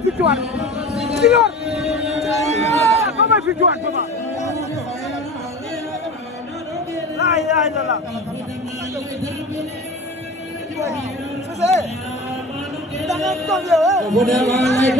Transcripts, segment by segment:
victoire Junior comment victoire papa la ilaha illallah c'est danga tombé boda lay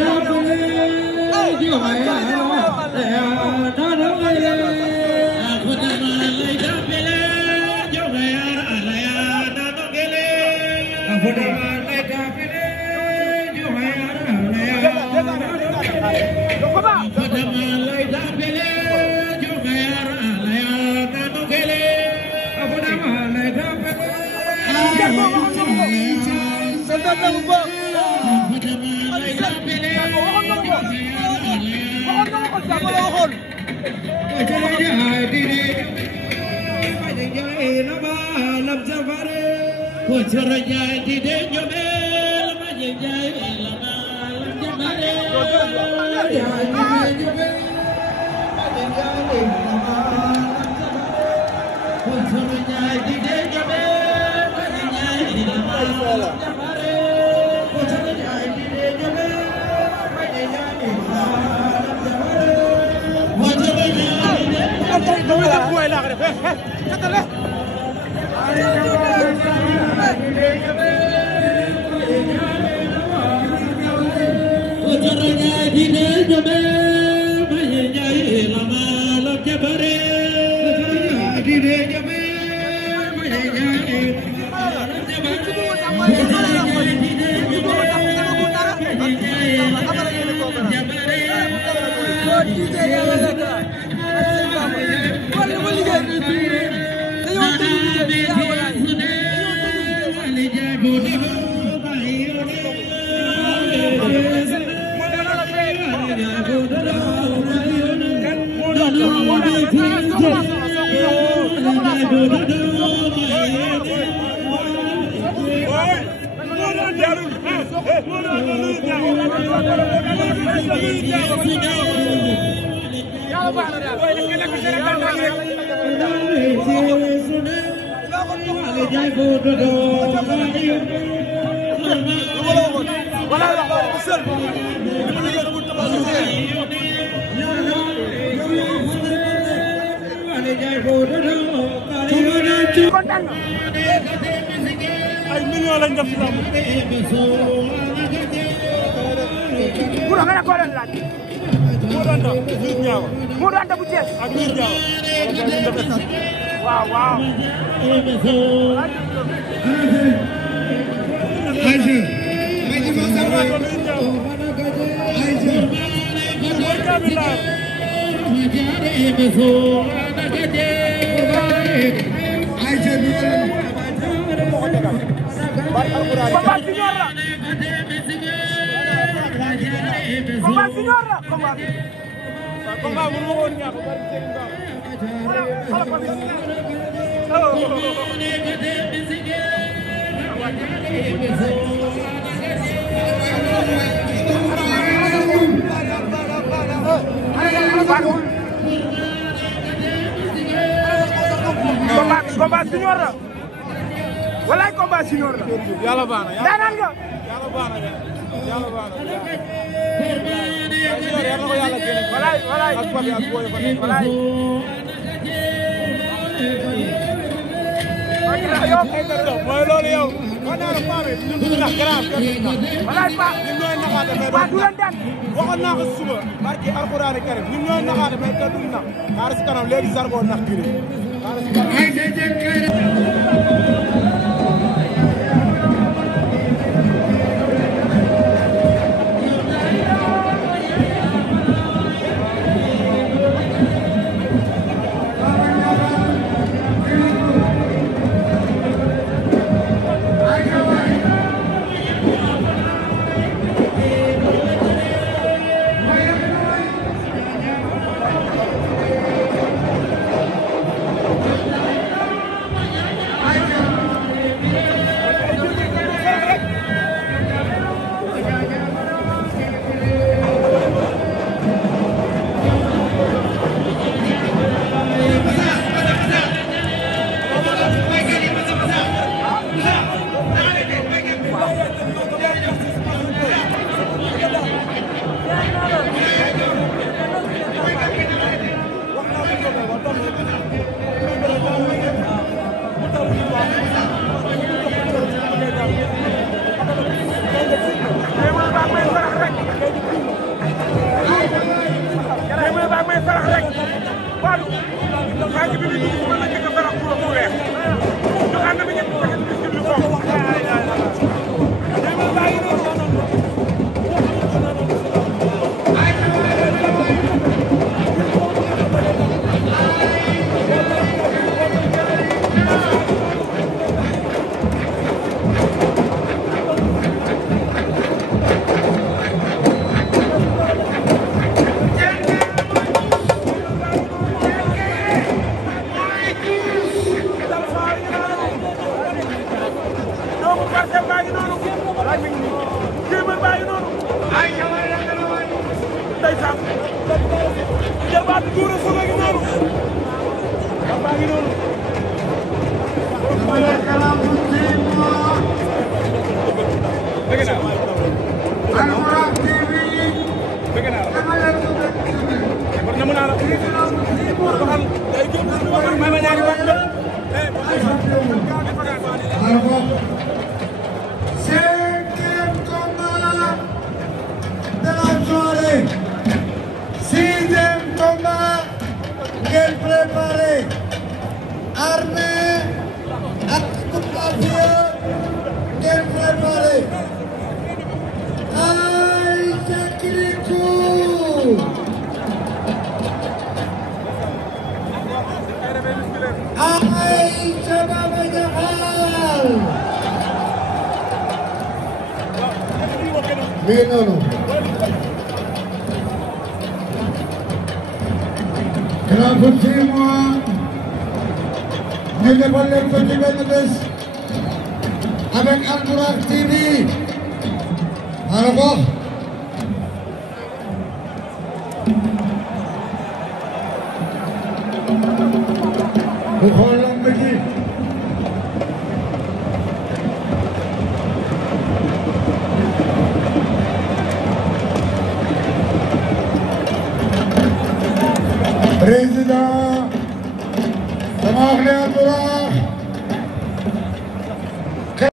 ay millions lañ def ci lamb bu do nga ko ren laaj mo doon do ñu ñaaw mo doon do bu Thiès ak ñu ñaaw waaw waaw ayje ayje ma sama ayje moy kabilar ayje bi combat Junior la combat Junior la combat bu mu woon ñaax bari combat Junior la walaay combat Junior la yàlla baax na daanaan nga yàlla baax na yàlla baax na yàlla na ko yàlla génne walaay walaay ak papi ak boy fa nekk walaay mooy loolu yow wax naa la paa bi ñun duñu nax grave walaay paa ñun ñooy naxaate mais paa du leen daan waxoon naa ko suba barki alxuraani karim ñun ñooy naxaate mais te duñu nax xaaral si kanam léegi Zarko nax kii avec Alburaax TV alors ku xool lamb ji président dama wax ne Alburaax